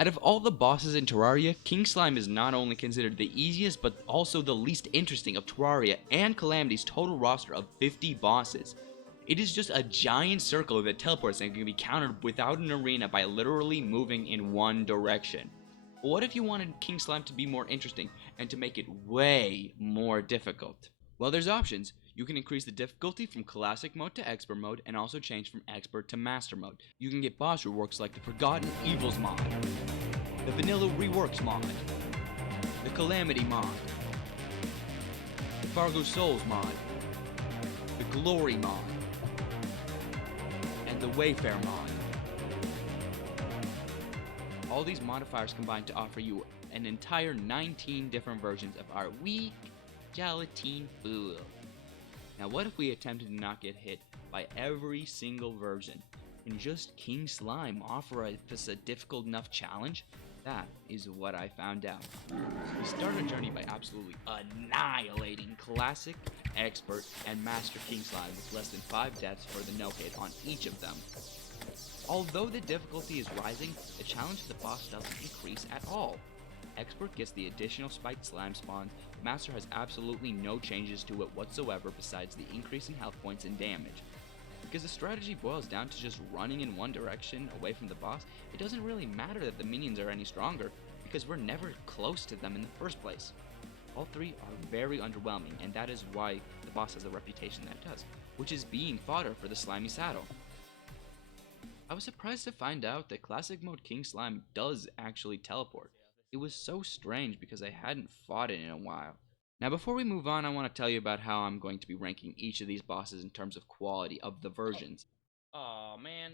Out of all the bosses in Terraria, King Slime is not only considered the easiest, but also the least interesting of Terraria and Calamity's total roster of 50 bosses. It is just a giant circle that teleports and can be countered without an arena by literally moving in one direction. But what if you wanted King Slime to be more interesting and to make it way more difficult? Well, there's options. You can increase the difficulty from Classic mode to Expert mode, and also change from Expert to Master mode. You can get boss reworks like the Forgotten Evils mod, the Vanilla Reworks mod, the Calamity mod, the Fargo Souls mod, the Glory mod, and the Wayfair mod. All these modifiers combine to offer you an entire 19 different versions of our weak Gelatine fool. Now what if we attempted to not get hit by every single version? Can just King Slime offer us a difficult enough challenge? That is what I found out. We start our journey by absolutely annihilating Classic, Expert, and Master King Slime with less than 5 deaths for the no-hit on each of them. Although the difficulty is rising, the challenge of the boss doesn't increase at all. Expert gets the additional spiked slime spawns. Master has absolutely no changes to it whatsoever besides the increase in health points and damage. Because the strategy boils down to just running in one direction away from the boss, it doesn't really matter that the minions are any stronger, because we're never close to them in the first place. All three are very underwhelming, and that is why the boss has the reputation that it does, which is being fodder for the slimy saddle. I was surprised to find out that Classic Mode King Slime does actually teleport. It was so strange because I hadn't fought it in a while. Now before we move on, I want to tell you about how I'm going to be ranking each of these bosses in terms of quality of the versions. Aw, man.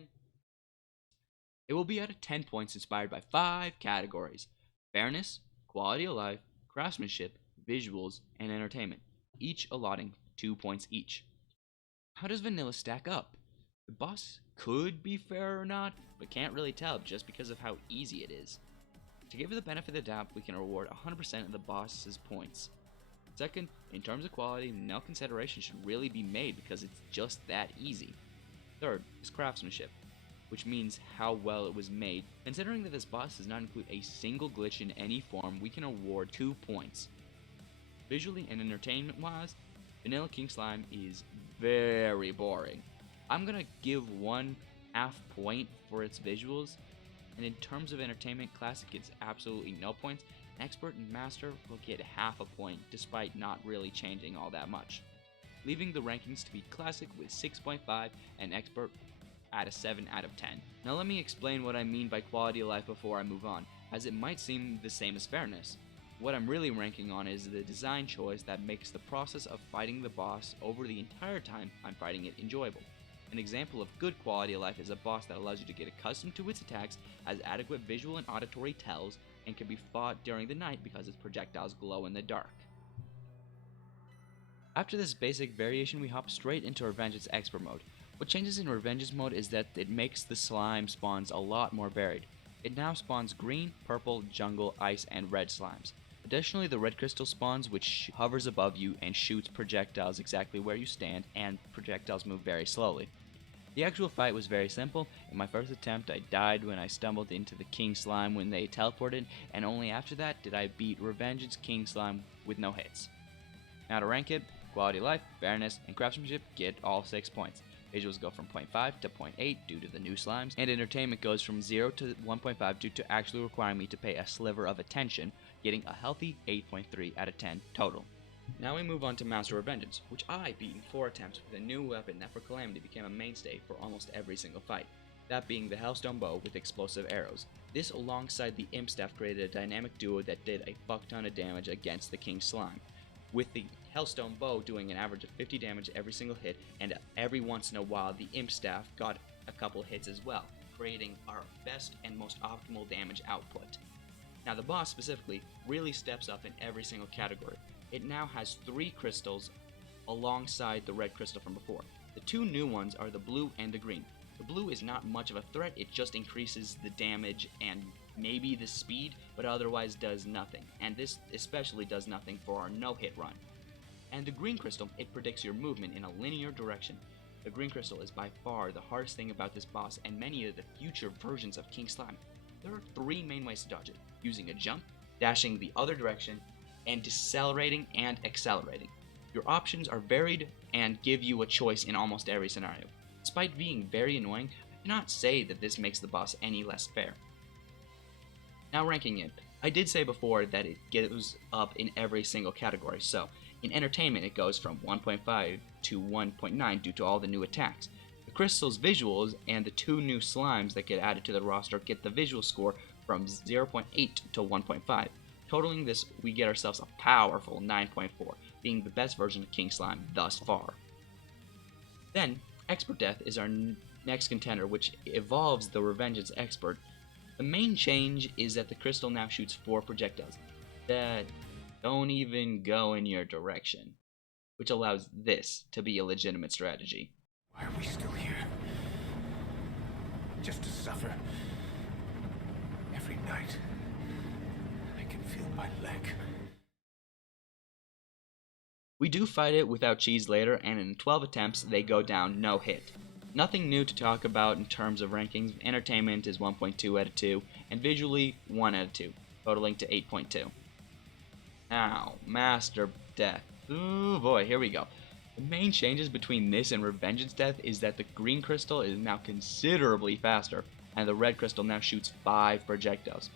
It will be out of 10 points inspired by 5 categories: fairness, quality of life, craftsmanship, visuals, and entertainment, each allotting 2 points each. How does vanilla stack up? The boss could be fair or not, but can't really tell just because of how easy it is. To give it the benefit of the doubt, we can reward 100% of the boss's points. Second, in terms of quality, no consideration should really be made because it's just that easy. Third is craftsmanship, which means how well it was made. Considering that this boss does not include a single glitch in any form, we can award 2 points. Visually and entertainment wise, Vanilla King Slime is very boring. I'm gonna give 1/2 point for its visuals, and in terms of entertainment, Classic gets absolutely no points. Expert and Master will get 1/2 point despite not really changing all that much, leaving the rankings to be Classic with 6.5 and Expert at a 7 out of 10. Now let me explain what I mean by quality of life before I move on, as it might seem the same as fairness. What I'm really ranking on is the design choice that makes the process of fighting the boss over the entire time I'm fighting it enjoyable. An example of good quality of life is a boss that allows you to get accustomed to its attacks, has adequate visual and auditory tells, and can be fought during the night because its projectiles glow in the dark. After this basic variation, we hop straight into Revengeance Expert mode. What changes in Revengeance mode is that it makes the slime spawns a lot more varied. It now spawns green, purple, jungle, ice, and red slimes. Additionally, the red crystal spawns, which hovers above you and shoots projectiles exactly where you stand, and projectiles move very slowly. The actual fight was very simple. In my first attempt, I died when I stumbled into the King Slime when they teleported, and only after that did I beat Revengeance King Slime with no hits. Now to rank it, quality of life, fairness, and craftsmanship get all 6 points. Visuals go from 0.5 to 0.8 due to the new slimes, and entertainment goes from 0 to 1.5 due to actually requiring me to pay a sliver of attention, getting a healthy 8.3 out of 10 total. Now we move on to Master Revengeance, which I beat in 4 attempts with a new weapon that for Calamity became a mainstay for almost every single fight, that being the Hellstone Bow with explosive arrows. This alongside the Imp Staff created a dynamic duo that did a fuck ton of damage against the King Slime, with the Hellstone Bow doing an average of 50 damage every single hit, and every once in a while the Imp Staff got a couple hits as well, creating our best and most optimal damage output. Now the boss specifically really steps up in every single category. It now has 3 crystals alongside the red crystal from before. The 2 new ones are the blue and the green. The blue is not much of a threat, it just increases the damage and maybe the speed, but otherwise does nothing. And this especially does nothing for our no-hit run. And the green crystal, it predicts your movement in a linear direction. The green crystal is by far the hardest thing about this boss and many of the future versions of King Slime. There are 3 main ways to dodge it: using a jump, dashing the other direction, and decelerating and accelerating. Your options are varied and give you a choice in almost every scenario. Despite being very annoying, I cannot say that this makes the boss any less fair. Now ranking it. I did say before that it goes up in every single category, so in entertainment it goes from 1.5 to 1.9 due to all the new attacks. The crystal's visuals and the 2 new slimes that get added to the roster get the visual score from 0.8 to 1.5. Totaling this, we get ourselves a powerful 9.4, being the best version of King Slime thus far. Then, Expert Death is our next contender, which evolves the Revengeance Expert. The main change is that the crystal now shoots 4 projectiles that don't even go in your direction, which allows this to be a legitimate strategy. Why are we still here? Just to suffer? Every night, I can feel my leg. We do fight it without cheese later, and in 12 attempts, they go down no hit. Nothing new to talk about in terms of rankings. Entertainment is 1.2 out of 2, and visually 1 out of 2, totaling to 8.2. Now, Master Death. Ooh boy, here we go. The main changes between this and Revengeance Death is that the green crystal is now considerably faster, and the red crystal now shoots 5 projectiles.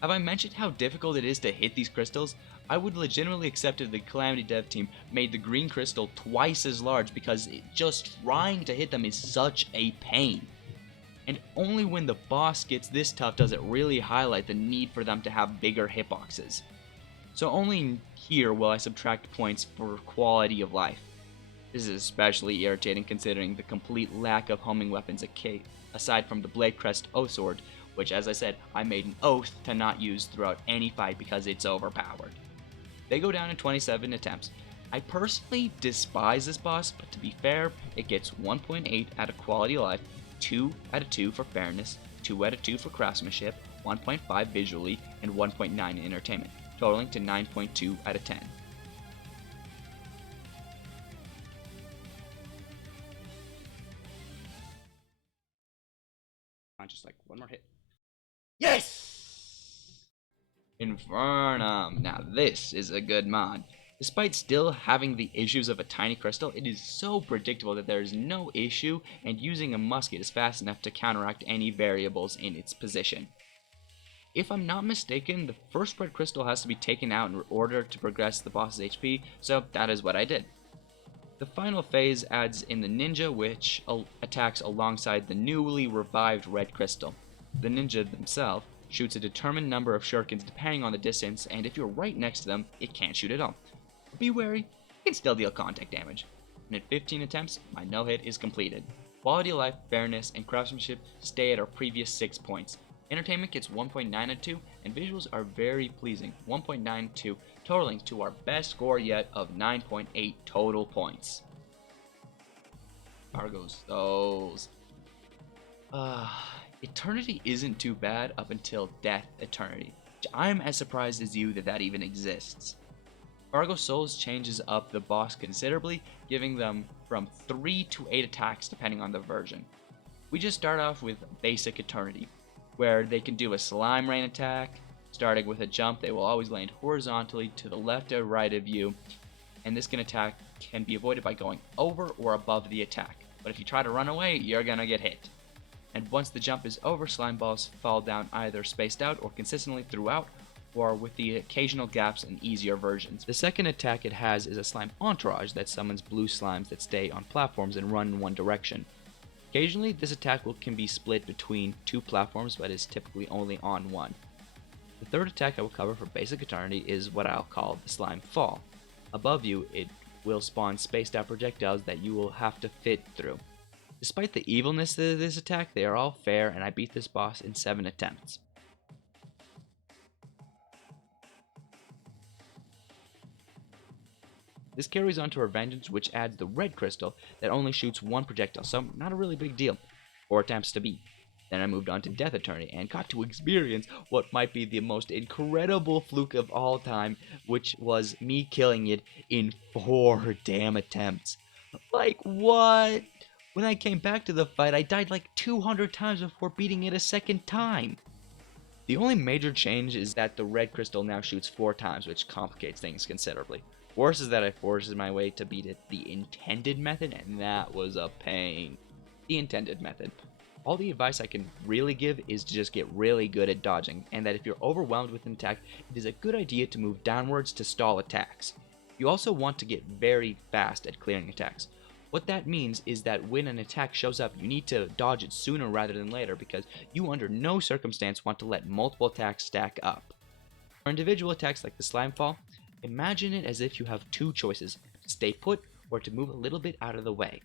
Have I mentioned how difficult it is to hit these crystals? I would legitimately accept if the Calamity dev team made the green crystal twice as large, because just trying to hit them is such a pain. And only when the boss gets this tough does it really highlight the need for them to have bigger hitboxes. So only here will I subtract points for quality of life. This is especially irritating considering the complete lack of homing weapons aside from the Blade Crest O Sword, which, as I said, I made an oath to not use throughout any fight because it's overpowered. They go down in 27 attempts. I personally despise this boss, but to be fair, it gets 1.8 out of quality of life, 2 out of 2 for fairness, 2 out of 2 for craftsmanship, 1.5 visually, and 1.9 in entertainment, totaling to 9.2 out of 10. Just like one more hit. Yes! Infernum. Now this is a good mod. Despite still having the issues of a tiny crystal, it is so predictable that there is no issue, and using a musket is fast enough to counteract any variables in its position. If I'm not mistaken, the first red crystal has to be taken out in order to progress the boss's HP, so that is what I did. The final phase adds in the ninja, which attacks alongside the newly revived red crystal. The ninja themselves shoots a determined number of shurikens depending on the distance, and if you're right next to them, it can't shoot at all. But be wary, it can still deal contact damage. And at 15 attempts, my no-hit is completed. Quality of life, fairness, and craftsmanship stay at our previous 6 points. Entertainment gets 1.9 out of 2, and visuals are very pleasing, 1.92, totaling to our best score yet of 9.8 total points. Cargo souls. Eternity isn't too bad up until Death Eternity, which I'm as surprised as you that even exists. Cargo Souls changes up the boss considerably, giving them from 3 to 8 attacks depending on the version. We just start off with Basic Eternity, where they can do a slime rain attack. Starting with a jump, they will always land horizontally to the left or right of you, and this attack can be avoided by going over or above the attack. But if you try to run away, you're gonna get hit. And once the jump is over, slime balls fall down either spaced out or consistently throughout, or with the occasional gaps in easier versions. The second attack it has is a slime entourage that summons blue slimes that stay on platforms and run in one direction. Occasionally, this attack can be split between 2 platforms, but is typically only on one. The third attack I will cover for Basic Eternity is what I'll call the Slime Fall. Above you, it will spawn spaced out projectiles that you will have to fit through. Despite the evilness of this attack, they are all fair, and I beat this boss in 7 attempts. This carries on to Revengeance, which adds the red crystal that only shoots 1 projectile, so not a really big deal. 4 attempts to beat. Then I moved on to Death Eternity and got to experience what might be the most incredible fluke of all time, which was me killing it in 4 damn attempts. Like, what? When I came back to the fight, I died like 200 times before beating it a second time. The only major change is that the red crystal now shoots 4 times, which complicates things considerably. Worse is that I forced my way to beat it the intended method, and that was a pain. The intended method. All the advice I can really give is to just get really good at dodging, and that if you're overwhelmed with an attack, it is a good idea to move downwards to stall attacks. You also want to get very fast at clearing attacks. What that means is that when an attack shows up, you need to dodge it sooner rather than later, because you under no circumstance want to let multiple attacks stack up. For individual attacks like the slime fall, imagine it as if you have 2 choices, to stay put or to move a little bit out of the way.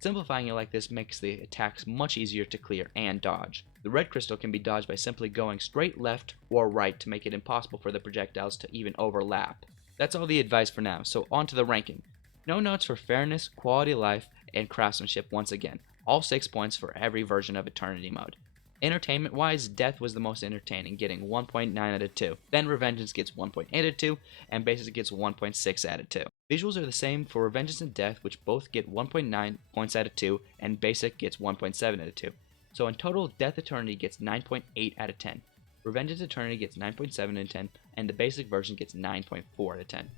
Simplifying it like this makes the attacks much easier to clear and dodge. The red crystal can be dodged by simply going straight left or right to make it impossible for the projectiles to even overlap. That's all the advice for now, so on to the ranking. No notes for fairness, quality of life, and craftsmanship once again. All 6 points for every version of Eternity mode. Entertainment-wise, Death was the most entertaining, getting 1.9 out of 2. Then Revengeance gets 1.8 out of 2, and Basic gets 1.6 out of 2. Visuals are the same for Revengeance and Death, which both get 1.9 points out of 2, and Basic gets 1.7 out of 2. So in total, Death Eternity gets 9.8 out of 10. Revengeance Eternity gets 9.7 out of 10, and the Basic version gets 9.4 out of 10.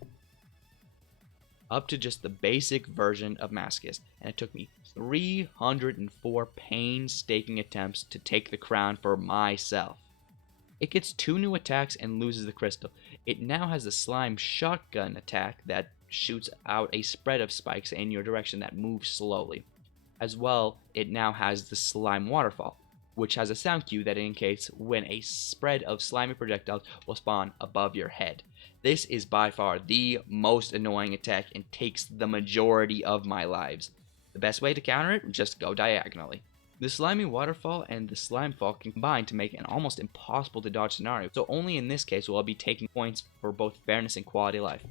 Up to just the basic version of Masochist, and it took me 304 painstaking attempts to take the crown for myself. It gets 2 new attacks and loses the crystal. It now has the slime shotgun attack that shoots out a spread of spikes in your direction that moves slowly. As well, it now has the slime waterfall, which has a sound cue that indicates when a spread of slimy projectiles will spawn above your head. This is by far the most annoying attack and takes the majority of my lives. The best way to counter it? Just go diagonally. The slimy waterfall and the slime fall can combine to make an almost impossible to dodge scenario, so only in this case will I be taking points for both fairness and quality of life.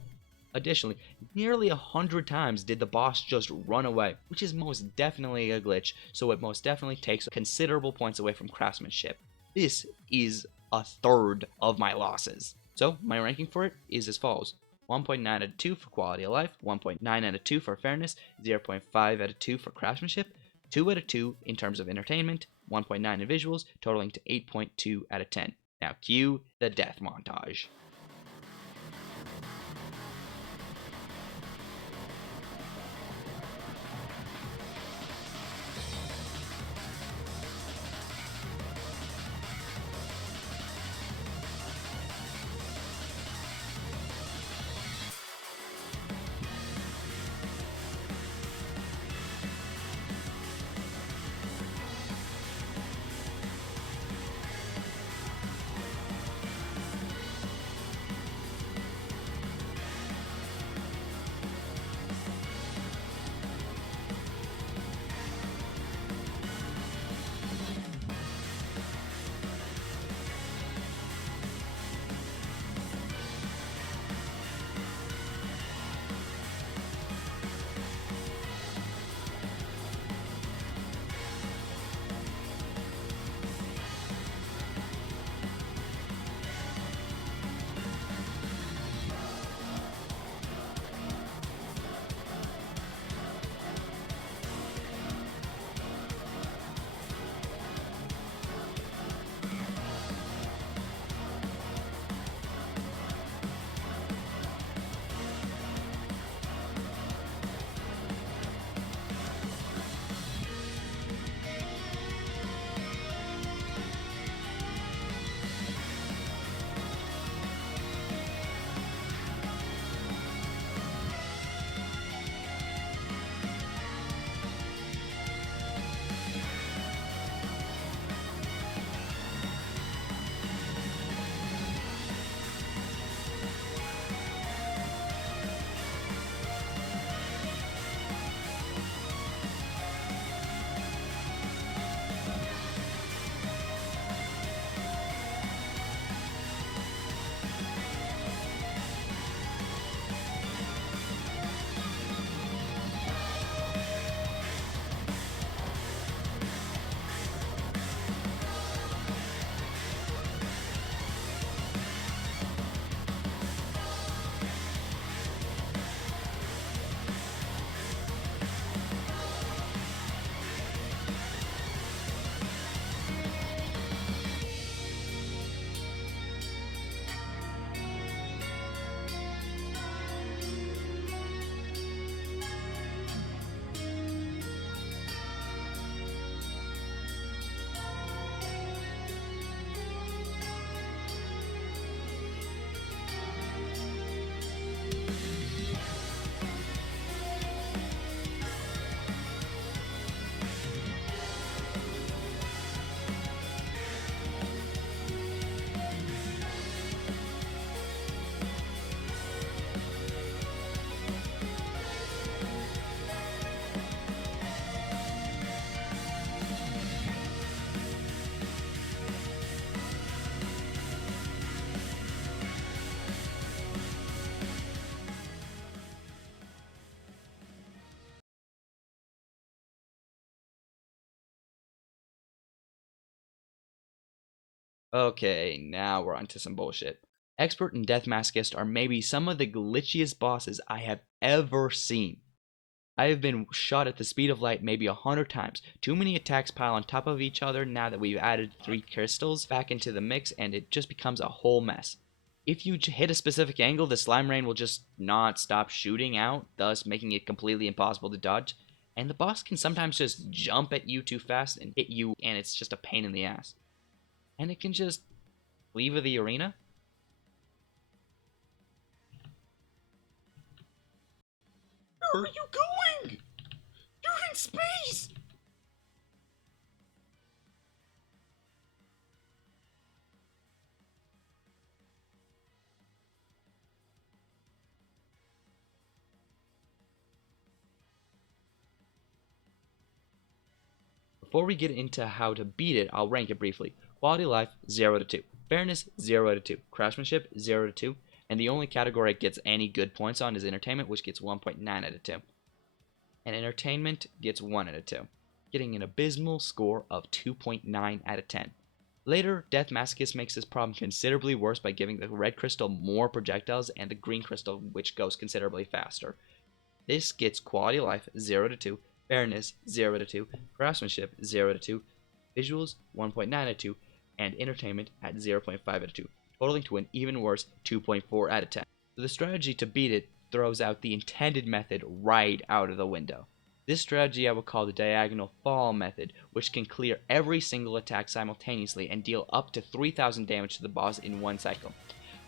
Additionally, nearly 100 times did the boss just run away, which is most definitely a glitch, so it most definitely takes considerable points away from craftsmanship. This is a third of my losses. So my ranking for it is as follows: 1.9 out of 2 for quality of life, 1.9 out of 2 for fairness, 0.5 out of 2 for craftsmanship, 2 out of 2 in terms of entertainment, 1.9 in visuals, totaling to 8.2 out of 10. Now cue the death montage. Okay, now we're onto some bullshit. Expert and Death Masochist are maybe some of the glitchiest bosses I have ever seen. I have been shot at the speed of light maybe 100 times. Too many attacks pile on top of each other now that we've added 3 crystals back into the mix, and it just becomes a whole mess. If you hit a specific angle, the slime rain will just not stop shooting out, thus making it completely impossible to dodge. And the boss can sometimes just jump at you too fast and hit you, and it's just a pain in the ass. And it can just leave the arena. Where are you going? You're in space! Before we get into how to beat it, I'll rank it briefly. Quality of life, 0 to 2. Fairness, 0 to 2. Craftsmanship, 0 to 2. And the only category it gets any good points on is entertainment, which gets 1.9 out of 2. And entertainment gets 1 out of 2, getting an abysmal score of 2.9 out of 10. Later, Death Masochist makes this problem considerably worse by giving the red crystal more projectiles and the green crystal, which goes considerably faster. This gets quality of life, 0 to 2. Fairness, 0 to 2, craftsmanship, 0 to 2, visuals, 1.9 out of 2, and entertainment at 0.5 out of 2, totaling to an even worse 2.4 out of 10. So the strategy to beat it throws out the intended method right out of the window. This strategy I will call the diagonal fall method, which can clear every single attack simultaneously and deal up to 3,000 damage to the boss in one cycle.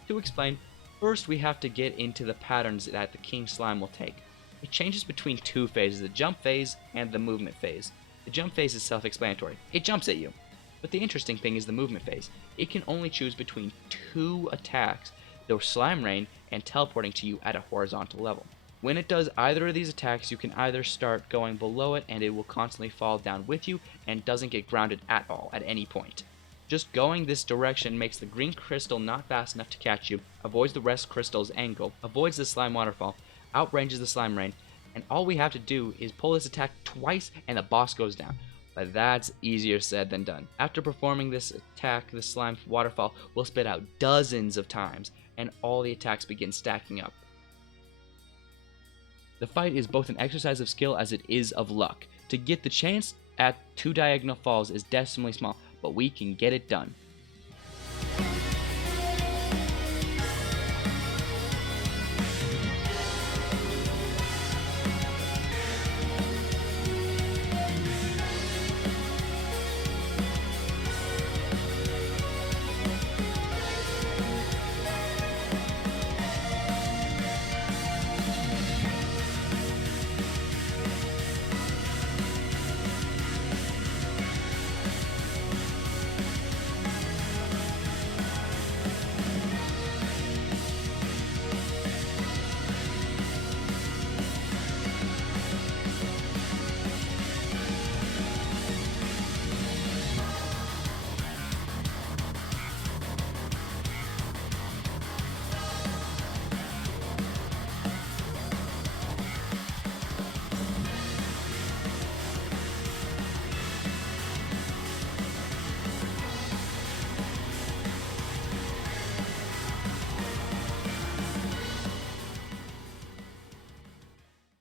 To explain, first we have to get into the patterns that the King Slime will take. It changes between 2 phases, the jump phase and the movement phase. The jump phase is self-explanatory. It jumps at you. But the interesting thing is the movement phase. It can only choose between 2 attacks, the slime rain and teleporting to you at a horizontal level. When it does either of these attacks, you can either start going below it and it will constantly fall down with you and doesn't get grounded at all at any point. Just going this direction makes the green crystal not fast enough to catch you, avoids the rest crystal's angle, avoids the slime waterfall, outranges the slime rain, and all we have to do is pull this attack twice and the boss goes down. But that's easier said than done. After performing this attack, the slime waterfall will spit out dozens of times, and all the attacks begin stacking up. The fight is both an exercise of skill as it is of luck. To get the chance at 2 diagonal falls is decimally small, but we can get it done.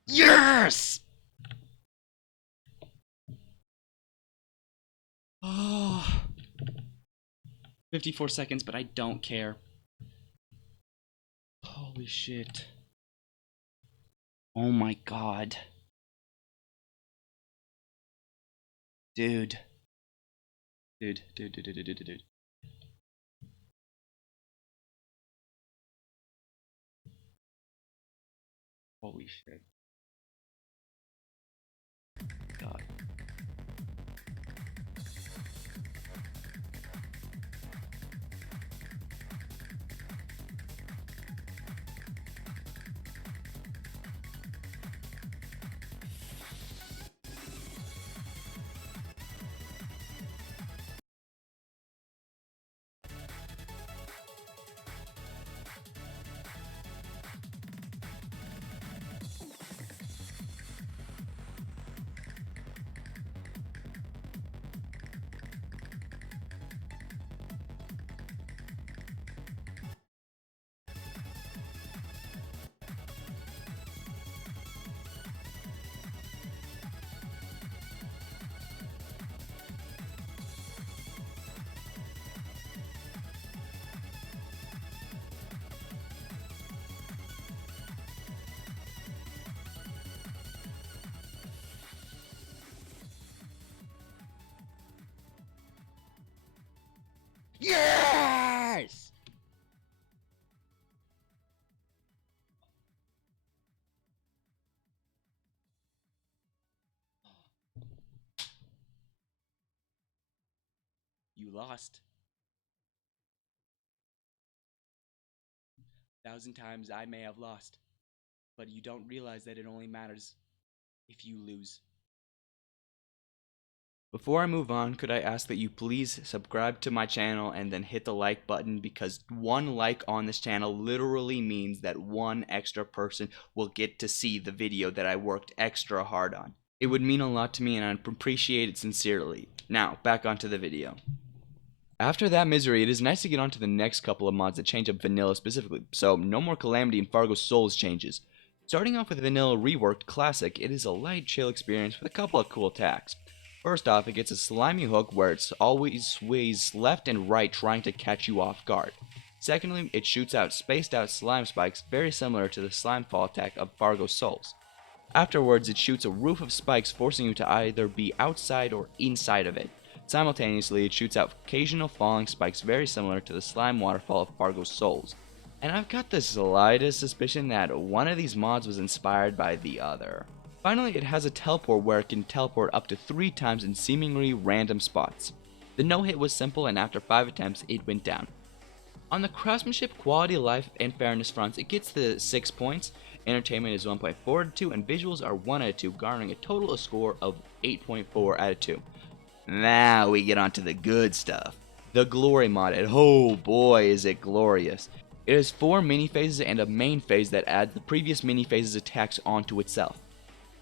Yes! Oh, 54 seconds, but I don't care. Holy shit. Oh my god. Dude. Dude. Holy shit. God. Yes! You lost. 1,000 times I may have lost, but you don't realize that it only matters if you lose. Before I move on, could I ask that you please subscribe to my channel and then hit the like button, because one like on this channel literally means that one extra person will get to see the video that I worked extra hard on. It would mean a lot to me and I'd appreciate it sincerely. Now, back onto the video. After that misery, it is nice to get on to the next couple of mods that change up vanilla specifically, so no more Calamity and Fargo Souls changes. Starting off with vanilla reworked classic, it is a light chill experience with a couple of cool attacks. First off, it gets a slimy hook where it's always sways left and right trying to catch you off guard. Secondly, it shoots out spaced out slime spikes very similar to the slime fall attack of Fargo Souls. Afterwards, it shoots a roof of spikes forcing you to either be outside or inside of it. Simultaneously, it shoots out occasional falling spikes very similar to the slime waterfall of Fargo Souls. And I've got the slightest suspicion that one of these mods was inspired by the other. Finally, it has a teleport where it can teleport up to 3 times in seemingly random spots. The no-hit was simple, and after 5 attempts, it went down. On the craftsmanship, quality of life, and fairness fronts, it gets the 6 points, entertainment is 1.4 out of 2, and visuals are 1 out of 2, garnering a total score of 8.4 out of 2. Now we get on to the good stuff. The Glory modded. Oh boy, is it glorious. It has 4 mini phases and a main phase that adds the previous mini phases attacks onto itself.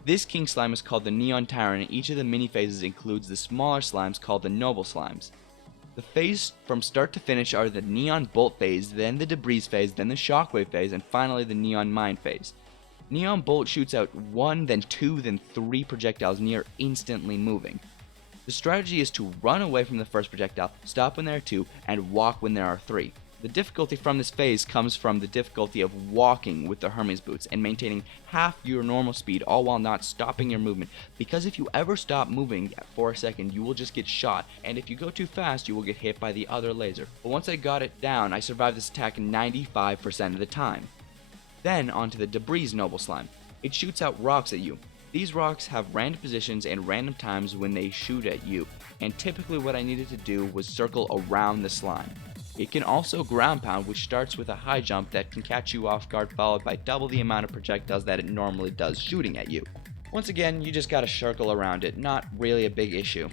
This king slime is called the Neon Tyrant, and each of the mini phases includes the smaller slimes called the Noble Slimes. The phase from start to finish are the Neon Bolt phase, then the Debris phase, then the Shockwave phase, and finally the Neon Mine phase. Neon Bolt shoots out 1, then 2, then 3 projectiles near instantly moving. The strategy is to run away from the first projectile, stop when there are 2, and walk when there are 3. The difficulty from this phase comes from the difficulty of walking with the Hermes boots and maintaining half your normal speed, all while not stopping your movement, because if you ever stop moving for a second, you will just get shot, and if you go too fast, you will get hit by the other laser. But once I got it down, I survived this attack 95% of the time. Then onto the Debris Noble Slime. It shoots out rocks at you. These rocks have random positions and random times when they shoot at you, and typically what I needed to do was circle around the slime. It can also ground pound, which starts with a high jump that can catch you off guard, followed by double the amount of projectiles that it normally does shooting at you. Once again, you just gotta circle around it, not really a big issue.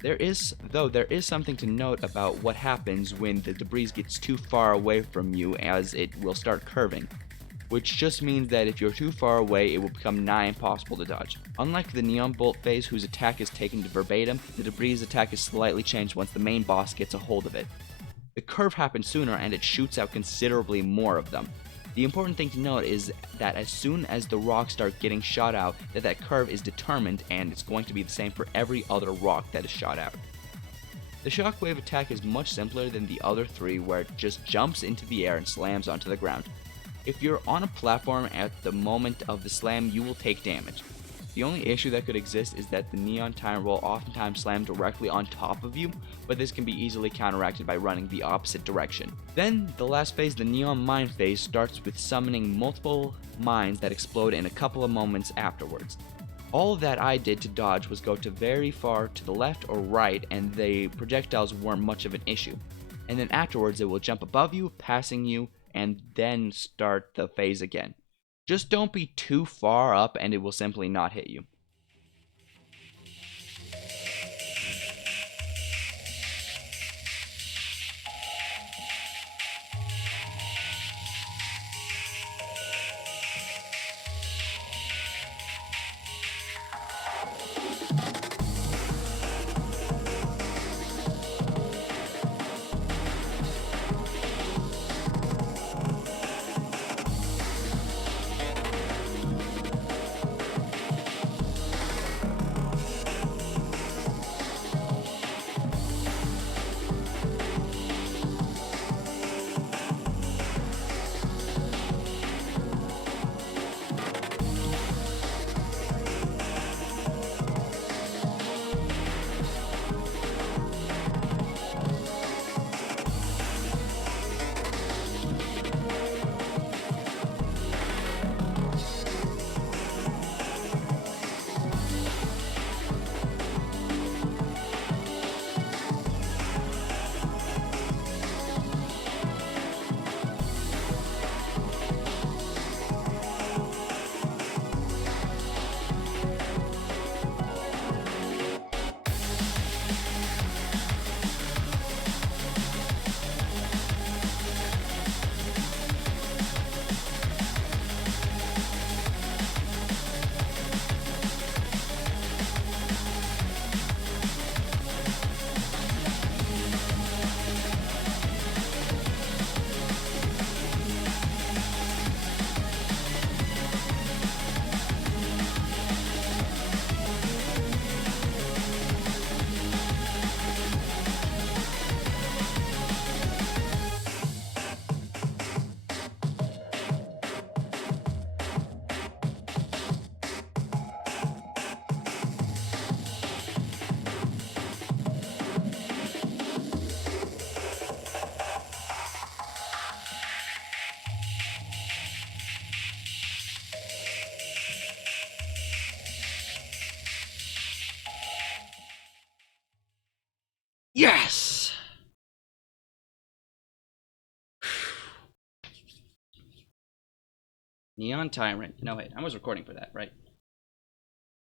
There is something to note about what happens when the debris gets too far away from you, as it will start curving, which just means that if you're too far away, it will become nigh impossible to dodge. Unlike the Neon Bolt phase, whose attack is taken to verbatim, the Debris' attack is slightly changed once the main boss gets a hold of it. The curve happens sooner, and it shoots out considerably more of them. The important thing to note is that as soon as the rocks start getting shot out, that curve is determined, and it's going to be the same for every other rock that is shot out. The Shockwave attack is much simpler than the other 3, where it just jumps into the air and slams onto the ground. If you're on a platform at the moment of the slam, you will take damage. The only issue that could exist is that the Neon Tyrant will oftentimes slam directly on top of you, but this can be easily counteracted by running the opposite direction. Then, the last phase, the Neon Mine phase, starts with summoning multiple mines that explode in a couple of moments afterwards. All that I did to dodge was go to very far to the left or right, and the projectiles weren't much of an issue. And then afterwards it will jump above you, passing you, and then start the phase again. Just don't be too far up and it will simply not hit you. Neon Tyrant. No, wait, I was recording for that, right?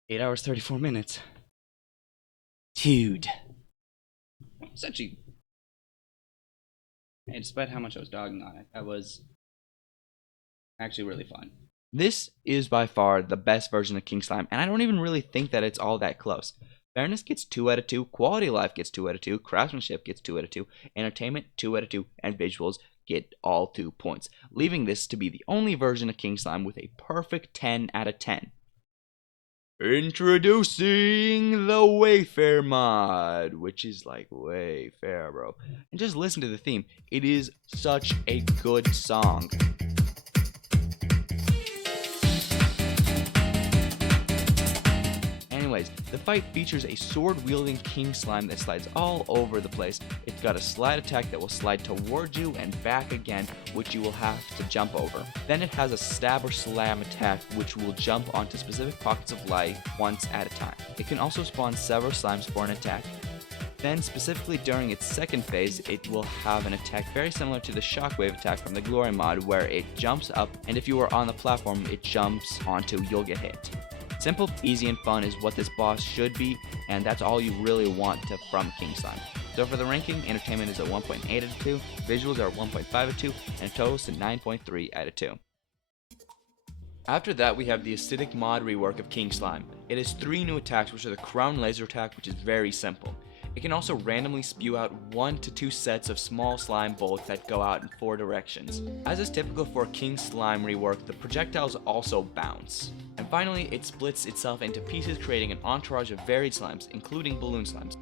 8 hours, 34 minutes. Dude. It's actually... And despite how much I was dogging on it, that was actually really fun. This is by far the best version of King Slime, and I don't even really think that it's all that close. Fairness gets 2 out of 2, Quality of Life gets 2 out of 2, Craftsmanship gets 2 out of 2, Entertainment 2 out of 2, and Visuals get all 2 points, leaving this to be the only version of King Slime with a perfect 10 out of 10. Introducing the Wayfair mod, which is like Wayfair, bro. And just listen to the theme. It is such a good song. Anyways, the fight features a sword-wielding King Slime that slides all over the place. It's got a slide attack that will slide towards you and back again, which you will have to jump over. Then it has a stab or slam attack, which will jump onto specific pockets of life once at a time. It can also spawn several slimes for an attack. Then, specifically during its second phase, it will have an attack very similar to the Shockwave attack from the Glory mod, where it jumps up, and if you are on the platform it jumps onto, you'll get hit. Simple, easy, and fun is what this boss should be, and that's all you really want from King Slime. So for the ranking, Entertainment is a 1.8 out of 2, Visuals are 1.5 out of 2, and it totals to 9.3 out of 2. After that, we have the Acidic mod rework of King Slime. It has 3 new attacks, which are the Crown Laser attack, which is very simple. It can also randomly spew out 1 to 2 sets of small slime bolts that go out in 4 directions. As is typical for King Slime rework, the projectiles also bounce. And finally, it splits itself into pieces, creating an entourage of varied slimes, including balloon slimes.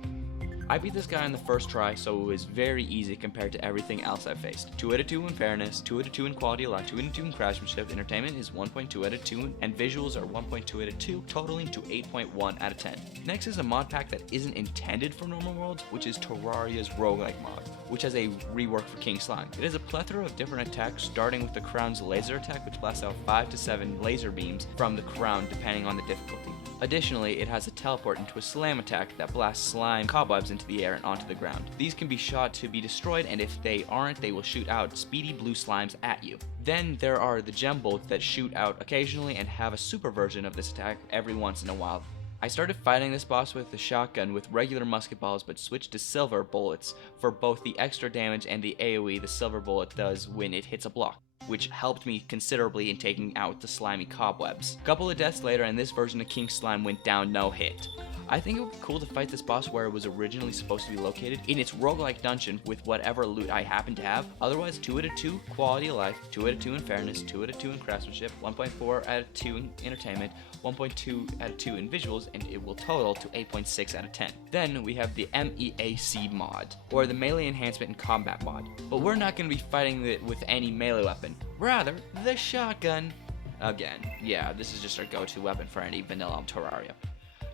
I beat this guy on the first try, so it was very easy compared to everything else I've faced. 2 out of 2 in Fairness, 2 out of 2 in Quality of Life, 2 out of 2 in Craftsmanship, Entertainment is 1.2 out of 2, and Visuals are 1.2 out of 2, totaling to 8.1 out of 10. Next is a mod pack that isn't intended for normal worlds, which is Terraria's Rougelike mod, which has a rework for King Slime. It has a plethora of different attacks, starting with the Crown's laser attack, which blasts out 5 to 7 laser beams from the Crown depending on the difficulty. Additionally, it has a teleport into a slam attack that blasts slime cobwebs into the air and onto the ground. These can be shot to be destroyed, and if they aren't, they will shoot out speedy blue slimes at you. Then there are the gem bolts that shoot out occasionally and have a super version of this attack every once in a while. I started fighting this boss with the shotgun with regular musket balls, but switched to silver bullets for both the extra damage and the AoE the silver bullet does when it hits a block, which helped me considerably in taking out the slimy cobwebs. A couple of deaths later, and this version of King Slime went down no hit. I think it would be cool to fight this boss where it was originally supposed to be located, in its roguelike dungeon with whatever loot I happen to have. Otherwise, 2 out of 2 Quality of Life, 2 out of 2 in Fairness, 2 out of 2 in Craftsmanship, 1.4 out of 2 in Entertainment, 1.2 out of 2 in Visuals, and it will total to 8.6 out of 10. Then we have the MEAC mod, or the Melee Enhancement and Combat mod. But we're not going to be fighting it with any melee weapon, rather the shotgun. Again, yeah, this is just our go-to weapon for any vanilla Terraria.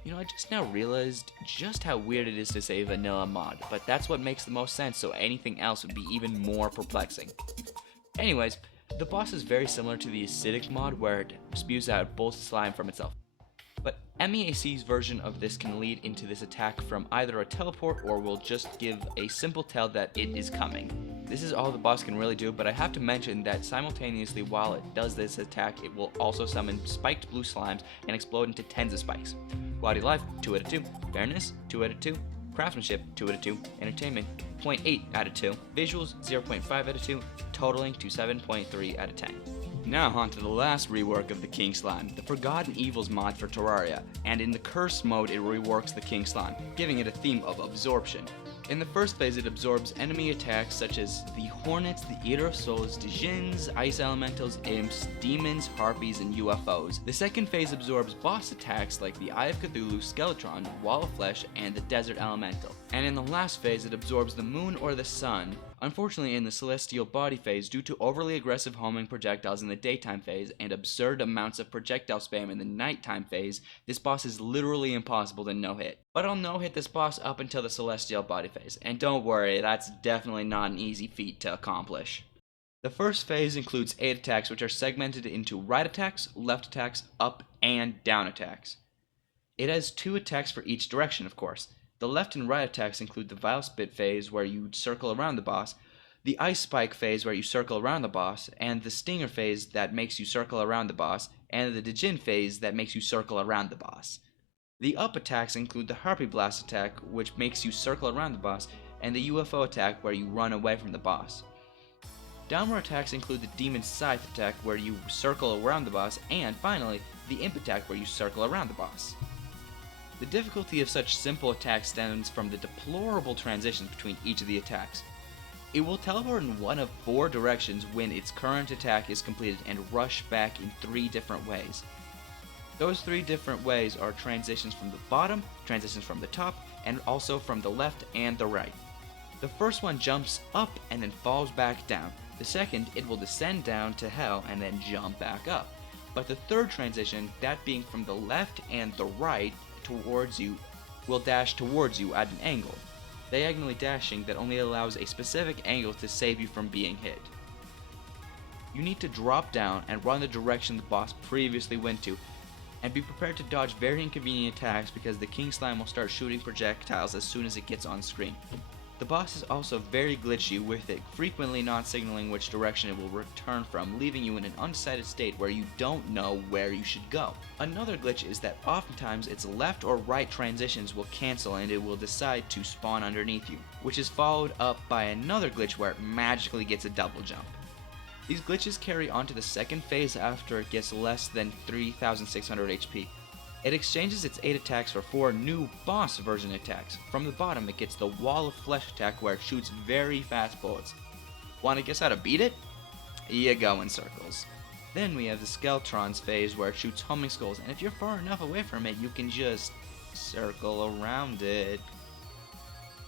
You know, I just now realized just how weird it is to say vanilla mod, but that's what makes the most sense, so anything else would be even more perplexing. Anyways, the boss is very similar to the Acidic mod, where it spews out both slime from itself. But MEAC's version of this can lead into this attack from either a teleport or will just give a simple tell that it is coming. This is all the boss can really do, but I have to mention that simultaneously while it does this attack, it will also summon spiked blue slimes and explode into tens of spikes. Quality of Life, 2 out of 2. Fairness, 2 out of 2. Craftsmanship, 2 out of 2. Entertainment, 0.8 out of 2. Visuals, 0.5 out of 2, totaling to 7.3 out of 10. Now on to the last rework of the King Slime, the Forgotten Evils mod for Terraria, and in the Cursed mode it reworks the King Slime, giving it a theme of absorption. In the first phase, it absorbs enemy attacks such as the Hornets, the Eater of Souls, Djinns, Ice Elementals, Imps, Demons, Harpies, and UFOs. The second phase absorbs boss attacks like the Eye of Cthulhu, Skeletron, Wall of Flesh, and the Desert Elemental. And in the last phase, it absorbs the Moon or the Sun. Unfortunately, in the Celestial Body phase, due to overly aggressive homing projectiles in the daytime phase and absurd amounts of projectile spam in the nighttime phase, this boss is literally impossible to no-hit. But I'll no-hit this boss up until the Celestial Body phase, and don't worry, that's definitely not an easy feat to accomplish. The first phase includes 8 attacks, which are segmented into right attacks, left attacks, up and down attacks. It has 2 attacks for each direction, of course. The left and right attacks include the Vile Spit phase, where you circle around the boss. the Ice Spike phase where you circle around the boss, and the Stinger phase that makes you circle around the boss, and the Djinn phase that makes you circle around the boss. The up attacks include the Harpy Blast attack, which makes you circle around the boss, and the UFO attack where you run away from the boss. Downward attacks include the Demon Scythe attack where you circle around the boss, and finally, the Imp attack where you circle around the boss. The difficulty of such simple attacks stems from the deplorable transitions between each of the attacks. It will teleport in one of 4 directions when its current attack is completed and rush back in 3 different ways. Those 3 different ways are transitions from the bottom, transitions from the top, and also from the left and the right. The first one jumps up and then falls back down. The second, it will descend down to hell and then jump back up. But the third transition, that being from the left and the right towards you, will dash towards you at an angle, diagonally dashing that only allows a specific angle to save you from being hit. You need to drop down and run the direction the boss previously went to, and be prepared to dodge very inconvenient attacks because the King Slime will start shooting projectiles as soon as it gets on screen. The boss is also very glitchy, with it frequently not signaling which direction it will return from, leaving you in an undecided state where you don't know where you should go. Another glitch is that oftentimes its left or right transitions will cancel and it will decide to spawn underneath you, which is followed up by another glitch where it magically gets a double jump. These glitches carry on to the second phase after it gets less than 3600 HP. It exchanges its 8 attacks for 4 new boss version attacks. From the bottom, it gets the Wall of Flesh attack where it shoots very fast bullets. Wanna guess how to beat it? You go in circles. Then we have the Skeletron's phase where it shoots homing skulls, and if you're far enough away from it, you can just circle around it.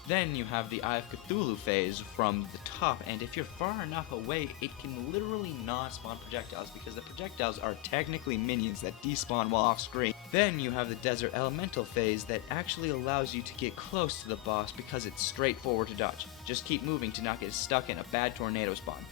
Then you have the Eye of Cthulhu phase from the top, and if you're far enough away, it can literally not spawn projectiles because the projectiles are technically minions that despawn while off screen. Then you have the Desert Elemental phase that actually allows you to get close to the boss because it's straightforward to dodge. Just keep moving to not get stuck in a bad tornado spawn.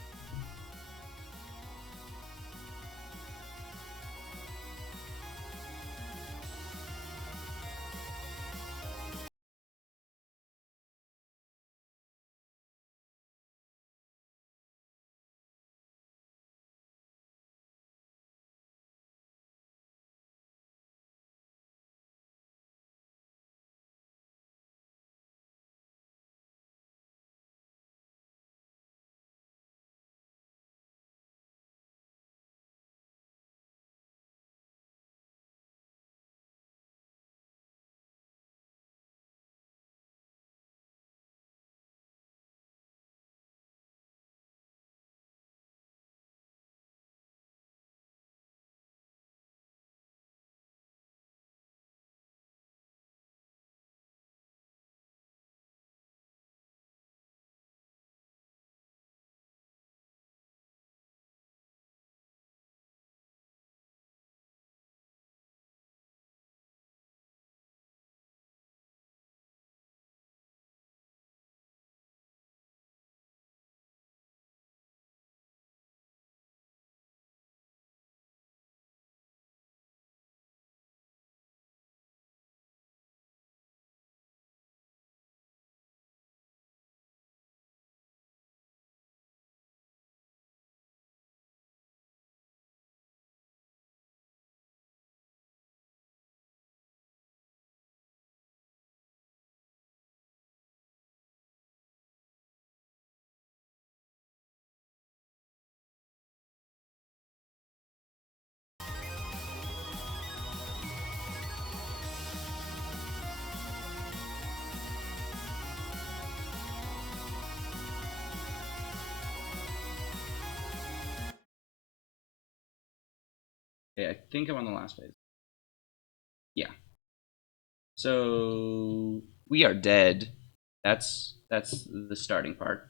Okay, I think I'm on the last phase. Yeah. So we are dead. That's the starting part.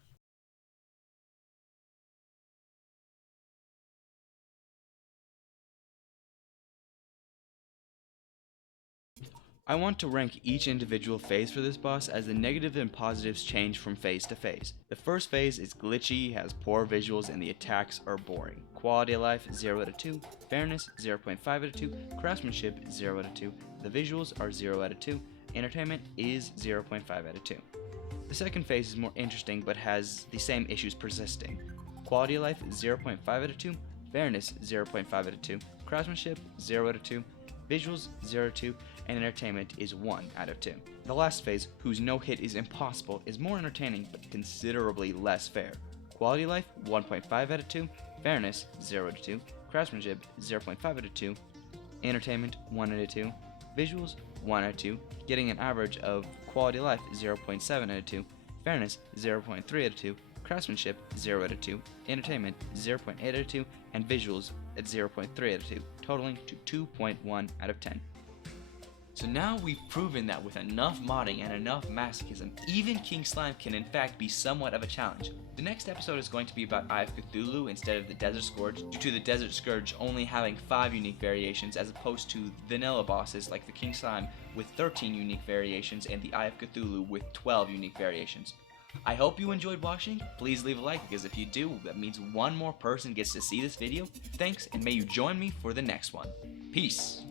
I want to rank each individual phase for this boss as the negatives and positives change from phase to phase. The first phase is glitchy, has poor visuals, and the attacks are boring. Quality of life 0 out of 2, fairness 0.5 out of 2, craftsmanship 0 out of 2, the visuals are 0 out of 2, entertainment is 0.5 out of 2. The second phase is more interesting but has the same issues persisting. Quality of life 0.5 out of 2, fairness 0.5 out of 2, craftsmanship 0 out of 2, visuals 0 out of 2, and entertainment is 1 out of 2. The last phase, whose no hit is impossible, is more entertaining but considerably less fair. Quality of life 1.5 out of 2, fairness 0 out of 2, craftsmanship 0.5 out of 2, entertainment 1 out of 2, visuals 1 out of 2, getting an average of quality of life 0.7 out of 2, fairness 0.3 out of 2, craftsmanship 0 out of 2, entertainment 0.8 out of 2, and visuals at 0.3 out of 2, totaling to 2.1 out of 10. So now we've proven that with enough modding and enough masochism, even King Slime can in fact be somewhat of a challenge. The next episode is going to be about Eye of Cthulhu instead of the Desert Scourge, due to the Desert Scourge only having 5 unique variations as opposed to vanilla bosses like the King Slime with 13 unique variations and the Eye of Cthulhu with 12 unique variations. I hope you enjoyed watching. Please leave a like, because if you do, that means one more person gets to see this video. Thanks, and may you join me for the next one. Peace!